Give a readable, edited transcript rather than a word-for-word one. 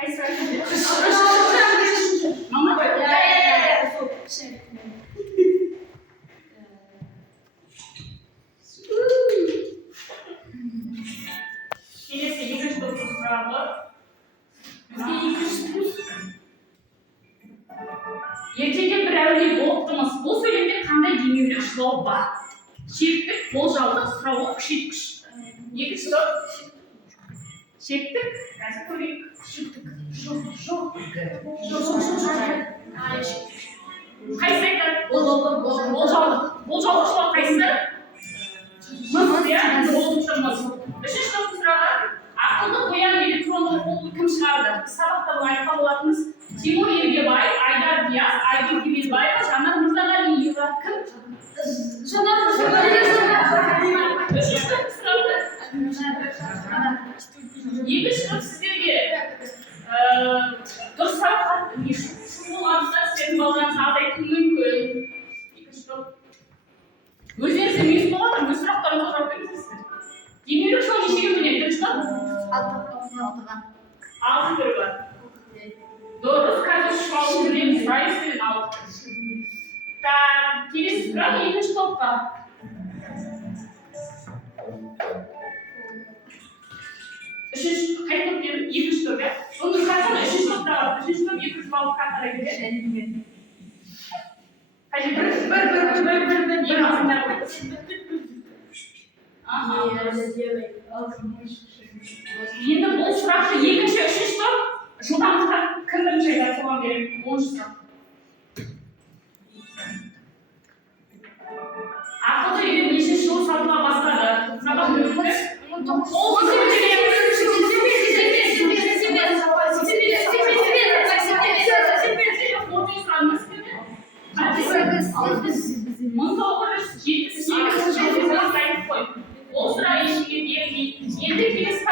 Келесі екінші топтың сұрағы. Ертеде бір әулие болыптымыз. Бұл сөйлемде қандай демеулік жауап бар? Шектік, болжалдық, сұраулық, күшейткіш. Екінші топ. Шектік, қазір көрейік. Жоқ. Қайсы айтады? Болжалдық. Болжалдық жауап қайсы? Үшінші топтың сұрағы. Ақылды қоян электронды қолды кім шығарды? Сабақта бұл айтқан болатынбыз. Тимур Ергебаев, Айдар Диас, Айгүл Кемелбаева, Жанар Мырзағалиева. Кім? Жанар Мырзағалиева. Үшінші топтың сұрағы. Екінші топ сіздерге дұрыс сабақ болғанда сіздердің балаларыңыз азайтуы мүмкін. Екінші топ. Өздеріңіз емес болады, өз сұрақтарыңызға жауап беріңіздер. Демеулік жол нешеге бөлінеді? Бірінші топ? 6 түрі бар. Дұрыс, қазір шұғалын білеміз, райыстың 6. Так, келесі сұрақ екінші топқа. Үшінші, қай топ дедім? Екінші топ, иә? Оның қасында үшінші топта бар. Үшінші топ 200 балл картаға келеді. Қай жерде? Ең азында. Енді бұл сұрақты екінші, үшінші топ жылдамдықта кім бірінші айтады соған беремін. 10 сұрақ. Ақылды үйден неше жыл сатуға бастады? Сабақ бөлімді. Ол сұрақ ешкімге бермейді. Енді келесі